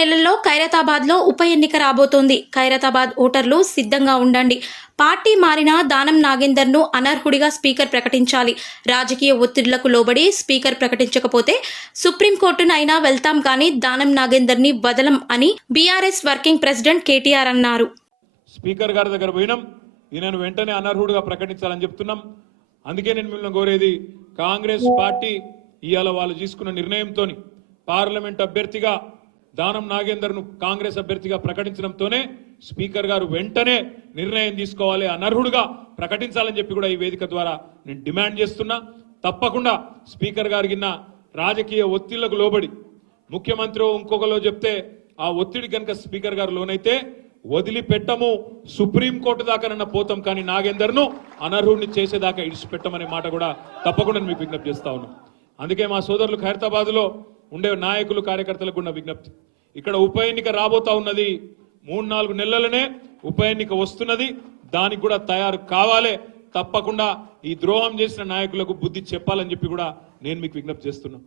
నెలల్లో ఖైరతాబాద్లో ఉప ఎన్నిక రాబోతోంది. ఖైరతాబాద్ ఓటర్లు సిద్ధంగా ఉండండి. పార్టీ మారిన దానం నాగేందర్ను అనర్హుడిగా స్పీకర్ ప్రకటించాలి. రాజకీయ ఒత్తిడులకు లోబడి స్పీకర్ ప్రకటించకపోతే సుప్రీంకోర్టునైనా అయినా వెళ్తాం కానీ దానం నాగేందర్ని వదలం అని బీఆర్ఎస్ వర్కింగ్ ప్రెసిడెంట్ కేటీఆర్ అన్నారు. స్పీకర్ గారి దగ్గర పోయినాం. ఈయనను వెంటనే అనర్హుడిగా ప్రకటించాలని చెప్తున్నాం. అందుకే నేను మిమ్మల్ని కోరేది కాంగ్రెస్ పార్టీ ఇవాళ వాళ్ళు తీసుకున్న నిర్ణయంతో పార్లమెంట్ అభ్యర్థిగా దానం నాగేందర్ను కాంగ్రెస్ అభ్యర్థిగా ప్రకటించడంతోనే స్పీకర్ గారు వెంటనే నిర్ణయం తీసుకోవాలి అనర్హుడుగా ప్రకటించాలని చెప్పి కూడా ఈ వేదిక ద్వారా నేను డిమాండ్ చేస్తున్నా. తప్పకుండా స్పీకర్ గారి రాజకీయ ఒత్తిళ్ళకు లోబడి ముఖ్యమంత్రి ఇంకొకలో చెప్తే ఆ ఒత్తిడి కనుక స్పీకర్ గారు లోనైతే వదిలిపెట్టము సుప్రీంకోర్టు దాకానన్నా పోతాం కానీ నాగేందర్ను అనర్హుడిని చేసేదాకా ఇడిచిపెట్టమనే మాట కూడా తప్పకుండా నేను మీకు విజ్ఞప్తి చేస్తా ఉన్నాం. అందుకే మా సోదరులు ఖైరతాబాద్లో ఉండే నాయకులు కార్యకర్తలకు ఉన్న విజ్ఞప్తి. ఇక్కడ ఉప ఎన్నిక రాబోతా ఉన్నది మూడు నాలుగు నెలలనే ఉప ఎన్నిక వస్తున్నది. దానికి కూడా తయారు కావాలి. తప్పకుండా ఈ ద్రోహం చేసిన నాయకులకు బుద్ధి చెప్పాలని చెప్పి కూడా నేను మీకు విజ్ఞప్తి చేస్తున్నాను